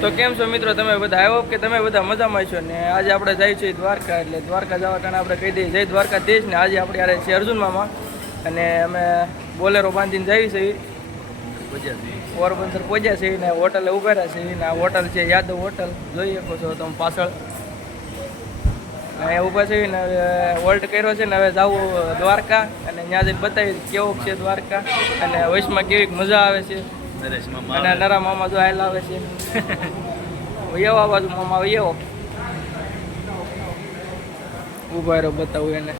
તો કેમ છો મિત્રો? તમે બધા આવ્યો કે તમે બધા મજામાં છો ને આજે આપણે જઈએ છીએ દ્વારકા એટલે દ્વારકા જવા કારણે આપણે કહી દઈએ જય દ્વારકાધીશ ને આજે આપણે યારે છે અર્જુન અને અમે બોલેરો બાંધીને જઈએ છીએ પોરબંદર પહોંચ્યા છીએ ને હોટલે ઊભા રહ્યા છીએ ને આ હોટલ છે યાદવ હોટલ. જોઈ શકો છો તમે પાછળ. અહીંયા ઊભા છે ને હવે હોલ્ટ કર્યો છે ને હવે જવું દ્વારકા અને ત્યાં જઈને બતાવી કેવો છે દ્વારકા અને વૈશમાં કેવી મજા આવે છે. અને નરા મામા જો હાલ આવે છે. આ બાજુ મામા એવો. ઊભા રહ્યો બતાવું એને.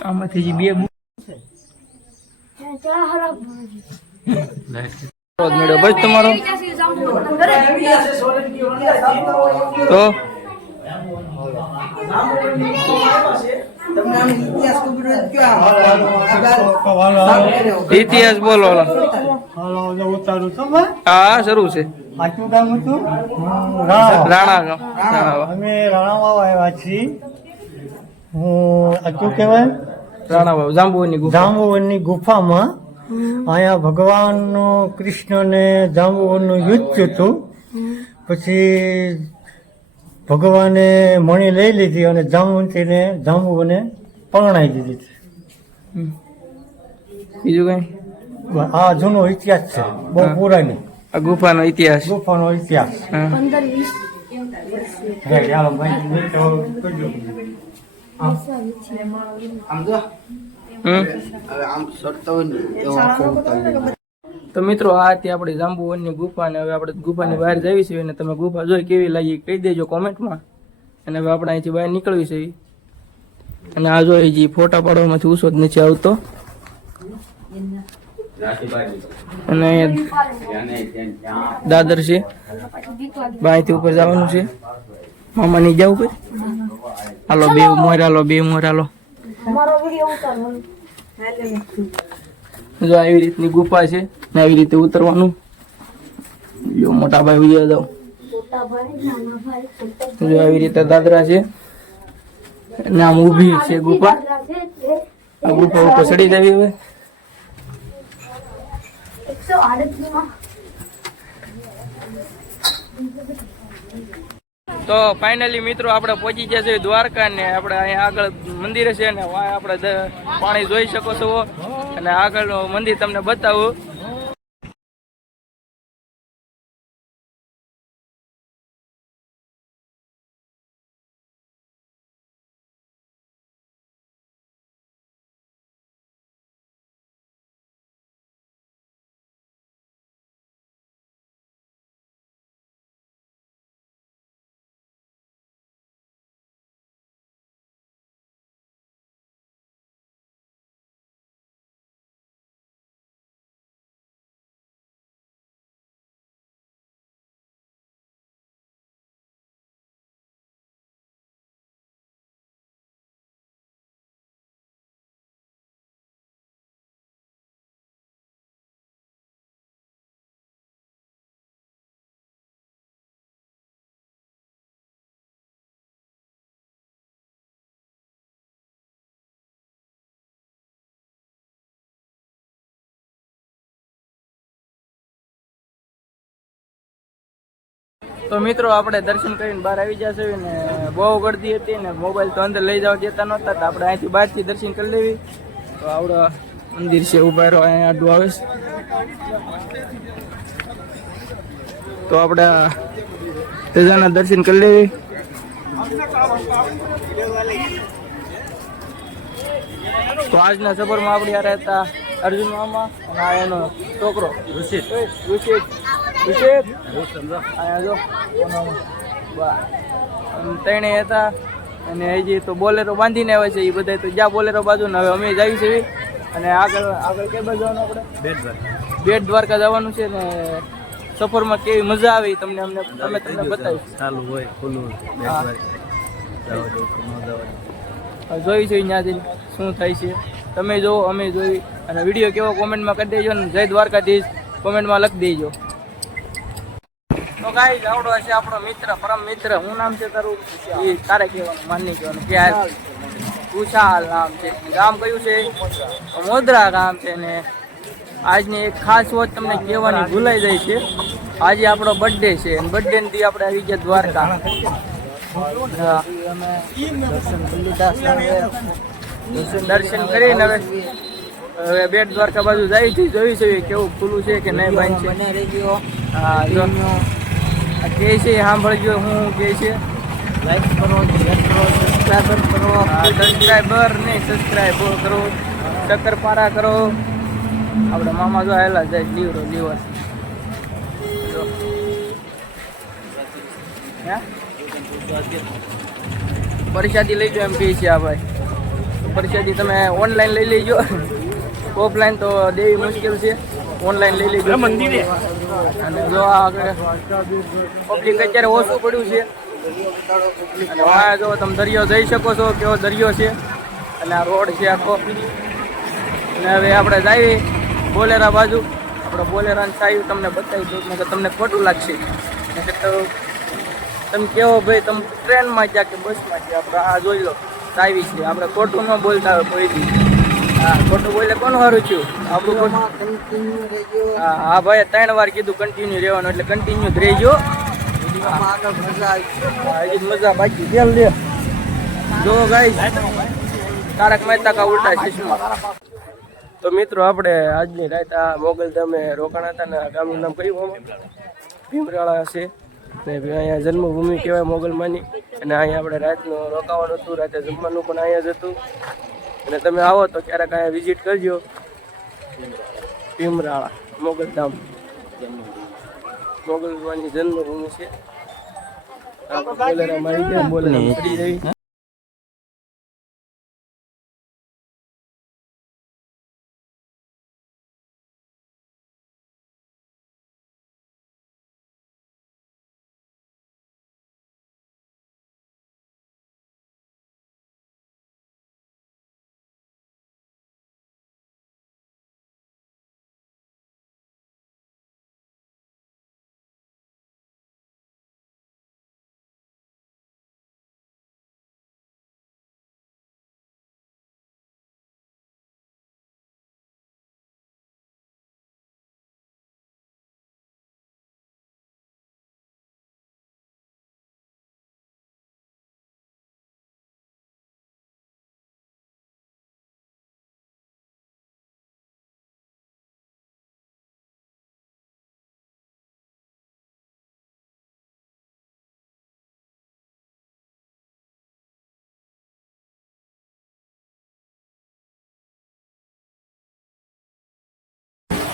આમાંથી જે બે બુક બસ તમારો? તો? ઇતિહાસ બોલો હા. શરૂ છે. આટલું કામ હતું? રાણા. ગામ અમે આવ્યા છીએ. હું આ શું કહેવાય? રાણા બાબુ જાંબુની ગુફા. જાંબુવનની ગુફામાં અહીંયા ભગવાનનું કૃષ્ણ ને જાંબુવનનું યુદ્ધ થયું હતું. પછી ભગવાને મણી લઈ લીધી અને જાંબુવંતીને જાંબુવને પરણાઈ દીધી. બીજું કઈ? આ જૂનો ઇતિહાસ છે. બહુ હા. આ ગુફાનો ઇતિહાસ. ગુફાનો ઇતિહાસ. હમ. તો મિત્રો આ હતી આપણી જાંબુવનની ગુફા ને હવે આપણે ગુફાની બહાર જવી છીએ અને તમે ગુફા જોઈ કેવી લાગી કહી દેજો કોમેન્ટમાં. અને હવે આપણે અહીંથી બહાર નીકળવી છે. અને આ જો જે ફોટા પાડવામાંથી ઉસો જ નીચે આવતો. અને દાદર છે. અહીંથી ઉપર જવાનું છે. મામા નહીં જવું ભાઈ હાલો, બે મોરાલો બે મોરાલો જો આવી રીતની ગુફા છે ને આવી રીતે ઉતરવાનું. જો મોટા ભાઈ ઉજ્યા જાવ જો આવી રીતે દાદરા છે. નામ ઊભી છે ગુફા. આ ગુફા ઉપર ચડી જવી હવે. એકસો આડત્રીસમાં તો ફાઇનલી મિત્રો આપણે પહોંચી ગયા છીએ દ્વારકા ને આપણે અહીંયા આગળ મંદિર છે ને આપણે પાણી જોઈ શકો છો. અને આગળ મંદિર તમને બતાવું. તો મિત્રો, આપણે દર્શન કરીને બહાર આવી જશે ને બહુ ગળદી હતી ને મોબાઈલ તો અંદર લઈ જવા દેતા નહોતા, તો આપણે અહીંથી બહારથી દર્શન કરી લેવી. તો આવડો મંદિર છે ઊભા રહ્યો અહીંયા આડું આવે તો આપણે તેજાના દર્શન કરી લેવી. તો આજના સફરમાં આપણે યાર હતા અર્જુન મામા અને આ એનો છોકરો. ઋષિત. ઋષિ ઋષિ અહીંયા જો. ત્રણે હતા. અને હજી તો બોલેરો બાંધીને આવે છે એ બધા તો જ્યાં બોલેરો બાજુ ને હવે અમે જઈએ છીએ. અને આગળ આગળ કઈ બાજુ જવાનું આપણે? બેટ દ્વારકા. જવાનું છે ને સફરમાં કેવી મજા આવી તમને અમને અમે તમને બતાવીશું. ચાલુ હોય ખુલ્લું બેટ દ્વારકા. કે જોઈ છે ત્યાંથી શું થાય છે. તમે જો અમે જોઈ અને વીડિયો કેવો કોમેન્ટમાં કરી દેજો અને જય દ્વારકાધીશ કોમેન્ટમાં લખી દેજો. તો ગાઈ આવડો છે આપણો મિત્ર પરમ મિત્ર. હું નામ છે તારું? એ તારે કહેવાનું માનની કહેવાનું. કે આ કુશાલ નામ છે. ગામ કયું છે? મોદરા ગામ છે ને. આજની એક ખાસ વાત તમને કહેવાની ભૂલાઈ જાય છે. આજે આપણો બર્થડે છે બર્થડે ની આપણે આવી ગયા દ્વારકા. દર્શન કરીને હવે હવે બેટ દ્વારકા બાજુ જાય છે જોઈ છે કેવું ખુલ્લું છે કે નહીં બંધ છે. હા જો. આ કે છે સાંભળજો હું કે છે. લાઈક કરો શેર કરો સબસ્ક્રાઈબર કરો. સબસ્ક્રાઈબર નહીં સબસ્ક્રાઈબ કરો. ચક્કરપારા કરો. આપણે મામા જો આવેલા જાય લીવરો લીવર જો. હે? પરસાદી લઈ જાઓ એમ કહે છે આ ભાઈ. તો તમે ઓનલાઈન લઈ લેજો. ઓફલાઈન તો દેવી મુશ્કેલ છે. ઓનલાઈન લઈ લેજો. અને જો આ પબ્લિક અત્યારે ઓછું પડ્યું છે. અને વાયા જો તમે દરિયો જઈ શકો છો કેવો દરિયો છે. અને આ રોડ છે આખો. અને હવે આપણે જઈએ બોલેરા બાજુ. આપણે બોલેરાની સાહેબ તમને બતાવી દઉં કે તમને ખોટું લાગશે. તો તમે કેવો ભાઈ તમે ટ્રેનમાં ગયા કે બસમાં ગયા? આપણે આ જોઈ લો. સાવી છે. આપણે ખોટું ન બોલતા હોય કોઈ બી હા ખોટું બોલે કોણ સારું થયું? આપણું ખોટું હા હા ભાઈ ત્રણ વાર કીધું કન્ટિન્યુ રહેવાનું એટલે કન્ટિન્યુ જ રહેજો. હજી મજા બાકી. છે લે. જો ગાઈ તારક મહેતા કા ઉલટા ચશ્મા. તો મિત્રો આપણે આજની રાત આ મોગલ ધામે રોકાણા હતા ને ગામનું નામ કયું ભીમરાળા છે અહીંયા જન્મભૂમિ કહેવાય મોગલમાંની અને અહીંયા આપણે રાતનું રોકાવાનું હતું રાતે જમવાનું પણ અહીંયા જ હતું. અને તમે આવો તો ક્યારેક અહીંયા વિઝિટ કરજો. ભીમરાળા મોગલધામ મોગલમાંની જન્મભૂમિ છે. આપણે બોલેરામાં આવી ગયા ફરી જવી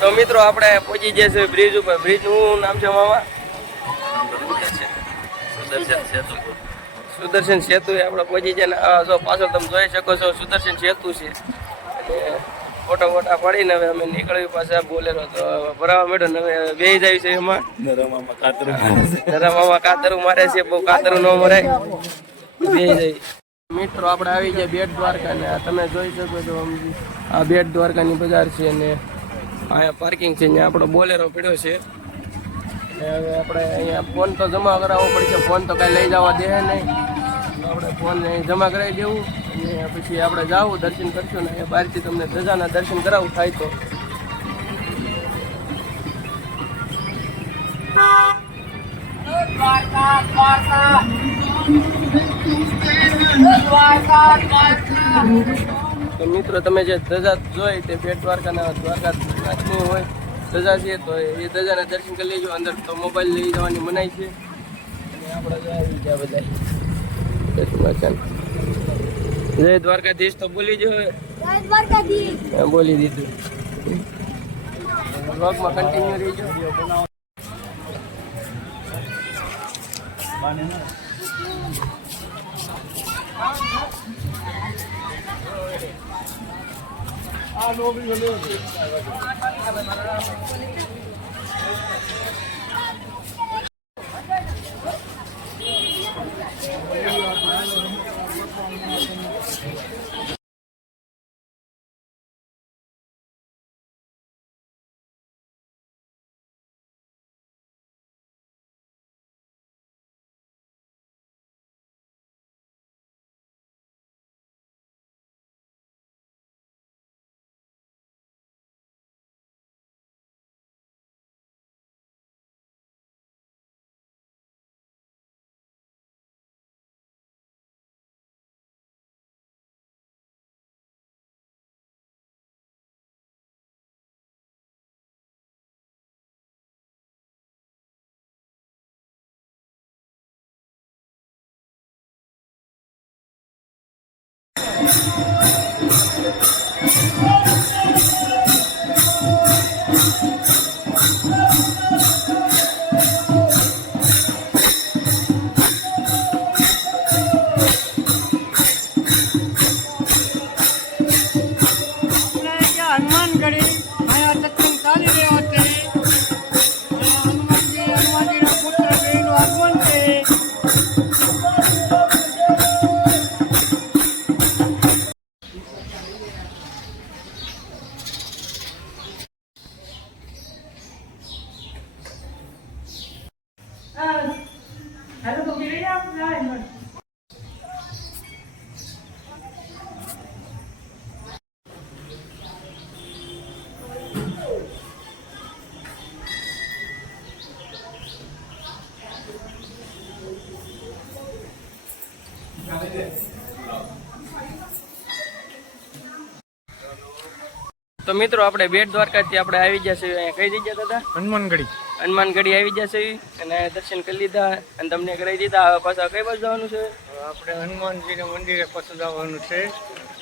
તો મિત્રો આપણે પહોંચી છે બ્રિજ ઉપર. બ્રિજનું નામ છે મામા? સુદર્શન સેતુ. એ આપણે પહોંચી ને આ જો પાછળ તમે જોઈ શકો છો સુદર્શન સેતુ છે. ફોટા ફોટા પાડીને હવે અમે નીકળ્યું પાછા બોલેરો. તો ભરાવા મેડમ હવે બે જાય છે એમાં. જરા મામા કાતરું મારે છે બહુ કાતરું ન મરાય બે જાય મિત્રો આપણે આવી ગયા બેટ દ્વારકા ને તમે જોઈ શકો છો આ બેટ દ્વારકાની બજાર છે અને અહીંયા પાર્કિંગ છે ત્યાં આપણો બોલેરો પીડ્યો છે. હવે આપણે અહીંયા ફોન તો જમા કરાવવો પડશે ફોન તો કાંઈ લઈ જવા દે નહીં. આપણે ફોન અહીં જમા કરાવી દેવું. અને પછી આપણે જાવું, દર્શન કરશું ને અહીંયા બહારથી તમને ધજાના દર્શન કરાવવું થાય તો. તો મિત્રો, તમે જે ધજા જોઈ તે પેટ દ્વારકાના દ્વારકા નાથની હોય ધજા છે તો એ ધજાના દર્શન કરી લેજો અંદર તો મોબાઈલ લઈ જવાની મનાઈ છે. અને આપણે જો આવી ગયા બધા. દસમા ચાલ. જય દ્વારકાધીશ તો બોલી જો જય દ્વારકાધીશ. મેં બોલી દીધું. બ્લોગમાં કન્ટિન્યુ રહીજો. ਆ ਲੋਕ ਵੀ ਹੋ ਗਏ હનુમાનગઢી તો મિત્રો આપણે બેટ દ્વારકાથી આપણે આવી છીએ અહીંયા કઈ જગ્યા દાદા હનુમાનગઢી. હનુમાનગઢી આવી છે અને દર્શન કરી લીધા અને તમને કરાવી દીધા. હવે પાછા કઈ બાજુ જવાનું છે? આપણે હનુમાનજીને મંદિરે પાછું જવાનું છે.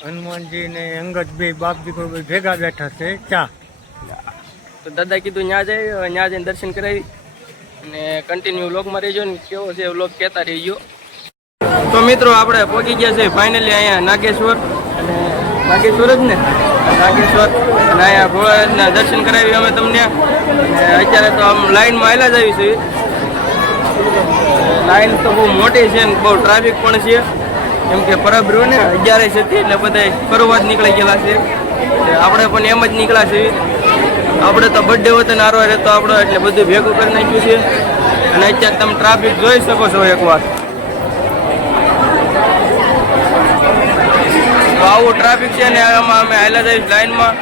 હનુમાનજી ને અંગત બે બાપ દીકરો ભેગા બેઠા છે. ચા. તો દાદા કીધું ત્યાં જઈ હવે ત્યાં જઈને દર્શન કરાવી. અને કન્ટિન્યુ વ્લોગમાં રહેજો ને કેવો છે વ્લોગ કહેતા રહીજો. તો મિત્રો આપણે પહોંચી ગયા છે ફાઇનલી અહીંયા નાગેશ્વર. અને નાગેશ્વર જ ને? નાગેશ્વર. અને અહીંયા દર્શન કરાવી અમે તમને. અત્યારે તો આમ લાઈનમાં આવેલા જ આવી છે લાઈન તો બહુ મોટી છે ને બહુ ટ્રાફિક પણ છે. કેમ કે પરબ રહ્યું ને અગિયારે છે એટલે બધા જ નીકળી ગયેલા છે. આપણે પણ એમ જ નીકળ્યા છીએ. આપણે તો બર્થડે વતન આરો રહેતો આપણો એટલે બધું ભેગું કરી નાખ્યું છે. અને અત્યારે તમે ટ્રાફિક જોઈ શકો છો એકવાર. તો આવું ટ્રાફિક છે ને આમાં અમે હાલ્યા જઈશ લાઈનમાં.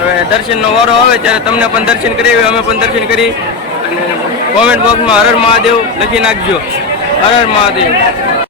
હવે દર્શનનો વારો આવે ત્યારે તમને પણ દર્શન કરાવી, અમે પણ દર્શન કરી. અને કોમેન્ટ બોક્સમાં હર હર મહાદેવ લખી નાખજો. હરર હર મહાદેવ.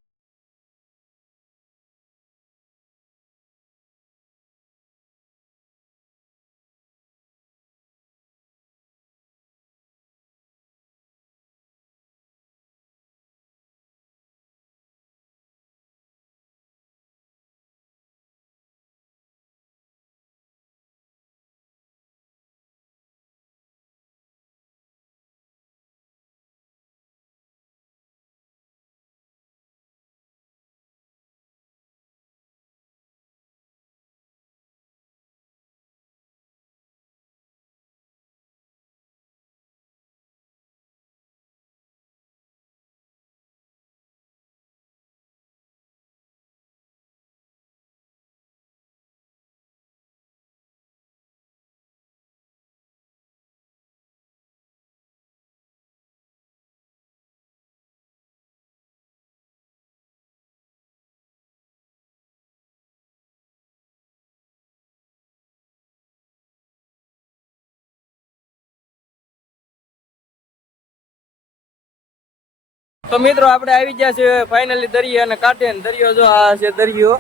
તો મિત્રો આપણે આવી ગયા છે ફાઇનલી દરિયા અને કાંઠે. દરિયો જો આ છે દરિયો.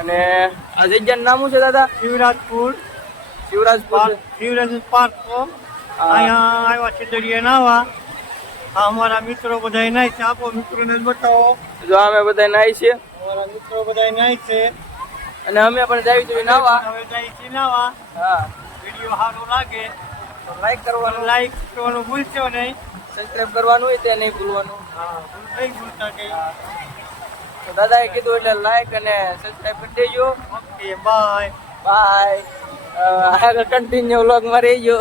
અને આ જગ્યાનું નામ છે દાદા? શિવરાજપુર. શિવરાજપુર શિવરાજ પાર્ક અહીંયા આવ્યા છે દરિયા નાવા આ અમારા મિત્રો બધા નાય છે. આપો મિત્રોને જ બતાવો. જો અમે બધા નાય છે અમારા મિત્રો બધા નાય છે. અને અમે પણ જાવી જોઈએ નાવા હવે જાય છે નાવા હા. વીડિયો સારો લાગે. તો લાઈક કરવાનું. લાઈક કરવાનું ભૂલશો નહીં. સબસ્ક્રાઇબ કરવાનું હોય તે નહીં ભૂલવાનું. હા નહીં ભૂલતા કે તો દાદાએ કીધું એટલે લાઈક અને સબસ્ક્રાઇબ કરી દેજો. ઓકે બાય બાય આગળ કન્ટિન્યુ વ્લોગમાં રહીજો.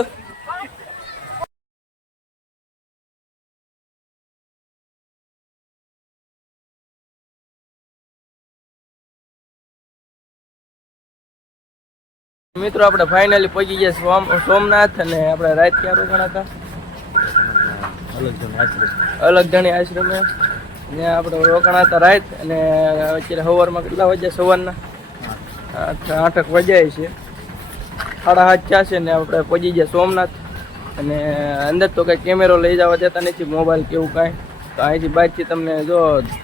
મિત્રો આપણે ફાઇનલી પહોંચી ગયા સોમ સોમનાથ અને આપણે રાત ક્યાં રોકાણા હતા અલગ ધણી આશ્રમે ને આપણે રોકાણા હતા રાત અને અત્યારે સવારમાં કેટલા વાગ્યા? સવારના આઠ, આઠક વાગ્યા છે. સાડા સાત ચા છે ને આપણે પહોંચી ગયા સોમનાથ. અને અંદર તો કાંઈ કેમેરો લઈ જવા દેતા નથી, મોબાઈલ કેવું કાંઈ. તો અહીંથી બહારથી તમને જો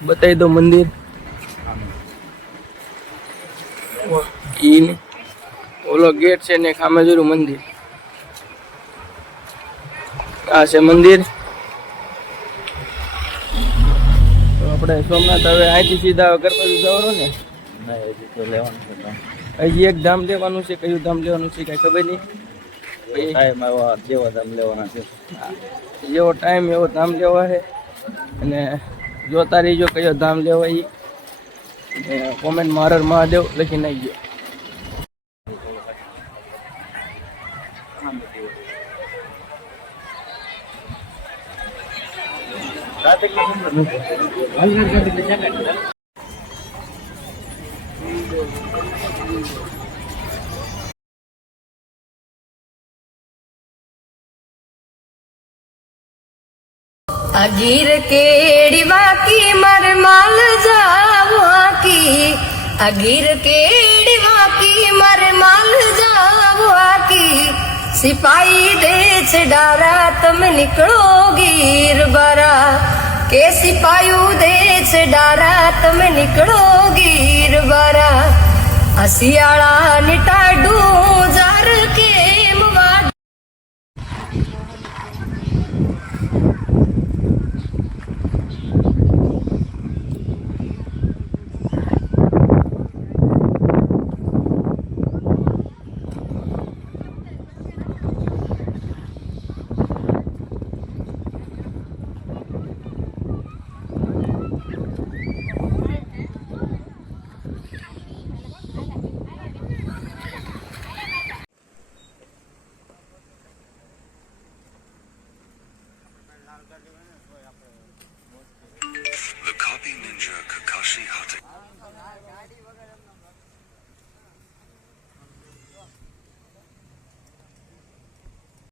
બતાવી દો મંદિર. ઓલો ગેટ છે ને ખામે જોયું મંદિર. આ છે મંદિર. આપણે સોમનાથ હવે અહીંથી સીધા ઘર જવાનું ને? ના હજી તો લેવાનું છે હજી એક ધામ લેવાનું છે કયું ધામ લેવાનું છે કાંઈ ખબર નહીં. ટાઈમ આવ્યો જેવા ધામ લેવાના છે. જેવો ટાઈમ એવો ધામ લેવા છે. અને જોતા રહીજો કયો ધામ લેવાય એ કોમેન્ટમાં હરર મહાદેવ લખી નાખજો. અગીર કેડી વાકી મર માલ જાવ આકી અગીર કેડી વાકી મર માલ જાવ આકી સિપાહી દે છે ડારા, તમે નીકળો ગીર બારા. કે સિપાયું દે છે ડારા તમે નીકળો ગીર બારા હસિયાળા ની ટાડું